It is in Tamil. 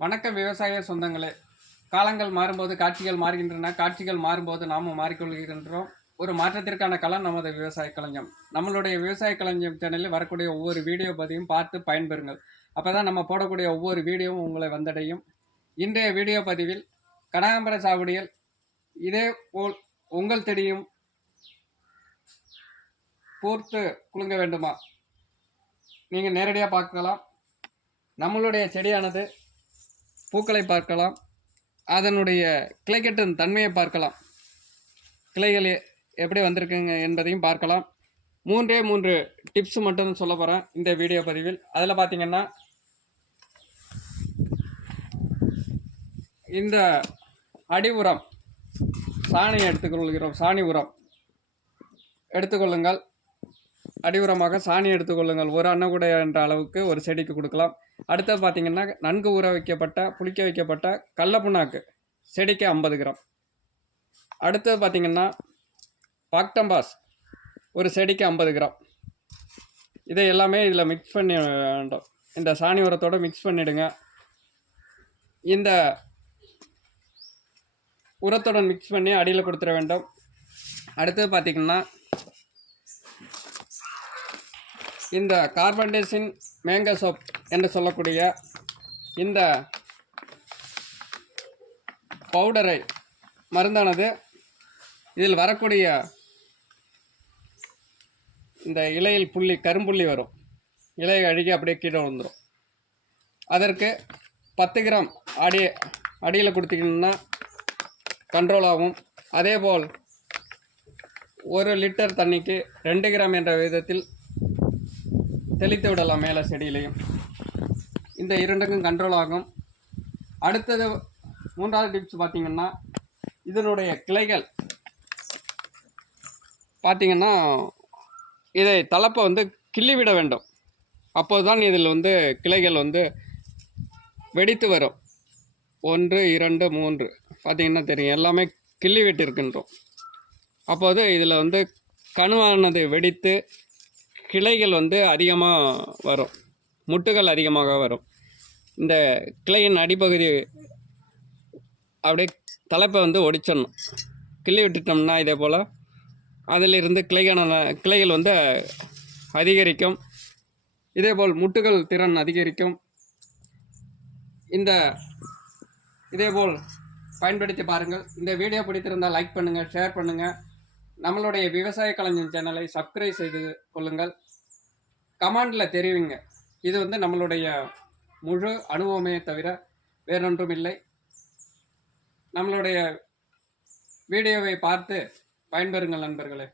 வணக்கம் விவசாய சொந்தங்களே. காலங்கள் மாறும்போது காட்சிகள் மாறுகின்றன. காட்சிகள் மாறும்போது நாமும் மாறிக்கொள்கின்றோம். ஒரு மாற்றத்திற்கான களம் நமது விவசாய களஞ்சியம். நம்மளுடைய விவசாய களஞ்சியம் சேனலில் வரக்கூடிய ஒவ்வொரு வீடியோ பதிவையும் பார்த்து பயன்பெறுங்கள். அப்பதான் நம்ம போடக்கூடிய ஒவ்வொரு வீடியோவும் உங்களை வந்தடையும். இன்றைய வீடியோ பதிவில் கனகாம்பர சாகுடியில் இதே போல் உங்கள் செடியும் பூர்த்து குலுங்க வேண்டுமா? நீங்கள் நேரடியாக பார்க்கலாம். நம்மளுடைய செடியானது பூக்களை பார்க்கலாம், அதனுடைய கிளைக்கட்டும் தன்மையை பார்க்கலாம், கிளைகள் எப்படி வந்திருக்குங்க என்பதையும் பார்க்கலாம். மூன்று டிப்ஸ் மட்டும் சொல்ல போகிறேன் இந்த வீடியோ பதிவில். அதில் பார்த்தீங்கன்னா, இந்த அடி உரம் சாணி எடுத்துக்கொள்கிறோம். சாணி உரம் எடுத்துக்கொள்ளுங்கள். அடி உரமாக சாணி எடுத்துக்கொள்ளுங்கள். ஒரு அன்னக்கூடை என்ற அளவுக்கு ஒரு செடிக்கு கொடுக்கலாம். அடுத்து பார்த்தீங்கன்னா, நன்கு ஊற வைக்கப்பட்ட புளிக்க வைக்கப்பட்ட கடல புண்ணாக்கு செடிக்கு 50 கிராம். அடுத்தது பார்த்தீங்கன்னா, பாக்டம்பாஸ் ஒரு செடிக்கு 50 கிராம். இதை எல்லாமே இதில் மிக்ஸ் பண்ணி வேண்டும். இந்த சாணி உரத்தோடு மிக்ஸ் பண்ணிவிடுங்க. இந்த உரத்துடன் மிக்ஸ் பண்ணி அடியில் கொடுத்துட வேண்டும். அடுத்தது பார்த்திங்கன்னா, இந்த கார்பன்டேசின் மேங்கோ சோப் என்று சொல்லக்கூடிய இந்த பவுடரை மருந்தானது இதில் வரக்கூடிய இந்த இலையில் கரும்புள்ளி வரும். இலை அழுகி அப்படியே கீழே வந்துடும். அதற்கு 10 கிராம் அடியில் கொடுத்தீங்கன்னா கண்ட்ரோல் ஆகும். அதேபோல் 1 லிட்டர் தண்ணிக்கு 2 கிராம் என்ற விதத்தில் தெளித்து விடலாம் மேலே செடியிலையும். இந்த இரண்டுக்கும் கண்ட்ரோல் ஆகும். அடுத்தது மூன்றாவது டிப்ஸ் பார்த்திங்கன்னா, இதனுடைய கிளைகள் பார்த்திங்கன்னா, இதை தலப்பை கிள்ளிவிட வேண்டும். அப்போதுதான் இதில் கிளைகள் வெடித்து வரும். 1 2 3 பார்த்திங்கன்னா தெரியும், எல்லாமே கிள்ளி விட்டிருக்கின்றோம். அப்போது இதில் கணுவானது வெடித்து கிளைகள் அதிகமாக வரும், முட்டுகள் அதிகமாக வரும். இந்த கிளையின் அடிப்பகுதி அப்படியே தலைப்பை ஒடிச்சிடணும். கிள்ளி விட்டுட்டோம்னா இதே போல் அதிலிருந்து கிளைகள் அதிகரிக்கும். இதேபோல் முட்டுகள் திறன் அதிகரிக்கும். இதேபோல் பயன்படுத்தி பாருங்கள். இந்த வீடியோ பிடித்திருந்தால் லைக் பண்ணுங்கள், ஷேர் பண்ணுங்கள். நம்மளுடைய விவசாய களஞ்சியம் சேனலை சப்ஸ்கிரைப் செய்து கொள்ளுங்கள். கமெண்டில் தெரிவிங்க. இது நம்மளுடைய முழு அனுபவமே தவிர வேறொன்றும் இல்லை. நம்மளுடைய வீடியோவை பார்த்து பயன்பெறுங்கள் நண்பர்களே.